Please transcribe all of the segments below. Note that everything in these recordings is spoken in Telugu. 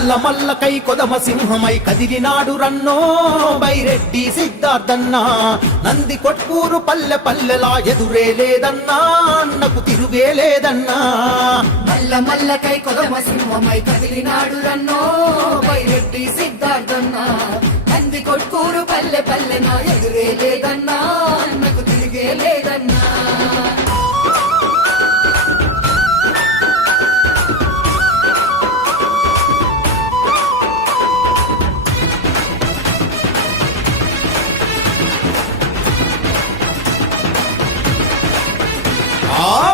మల్ల మల్లకై కొదమ సింహమై కదిలినాడు రన్నో బైరెడ్డి సిద్ధార్థన్నా నంది కొట్కూరు పల్లె పల్లెలా ఎదురే లేదన్నా అన్నకు తిరుగే లేదన్నా మల్ల మల్లకై కొదమ సింహమై కదిలినాడు రన్నో బైరెడ్డి సిద్ధార్థన్నా నంది కొట్కూరు పల్లె పల్లెనా ఎదురే లేదన్నా అన్నకు తిరిగే లేదన్నా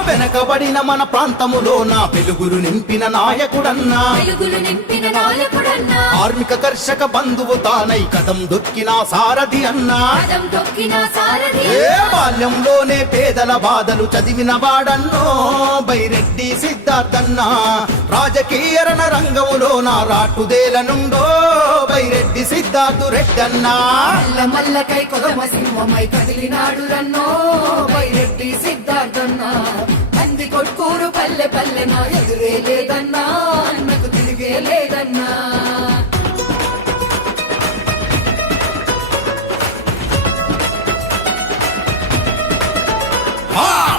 వెనకబడిన మన ప్రాంతములో నా వెలుగులు నింపిన నాయకుడన్నా కార్మిక కర్షక బంధువు తానై కదం దొక్కిన సారథి అన్నా ఏ బాల్యంలోనే పేదల బాధలు చదివిన వాడన్నో బైరెడ్డి సిద్ధార్థన్నా రాజకీయ రణ రంగములో నా రాటుదేల నుండో బైరెడ్డి సిద్ధార్థు రెడ్డన్నా మల్లకై కొదమ సింహమై కదిలినాడు రన్నో బైరెడ్డి సిద్ధార్థన్నా నంది కొట్కూరు పల్లె పల్లెనా ఎదురే లేదన్నా అన్నకు తిరిగే లేదన్నా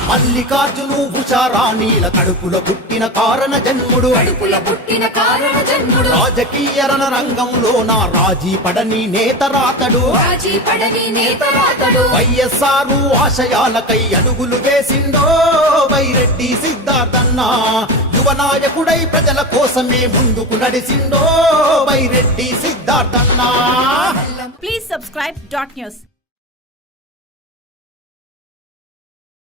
మల్లికార్జును ఉషారాణీల కడుపుల పుట్టిన కారణ జన్ముడు రాజకీయ రణ రంగంలో నా రాజీ పడని నేతరాతడు వైఎస్ఆర్ ఆశయాలకై అడుగులు వేసిండో బైరెడ్డి సిద్ధార్థన్నా యువ నాయకుడై ప్రజల కోసమే ముందుకు నడిసిండో బైరెడ్డి సిద్ధార్థన్నా. Please subscribe .news.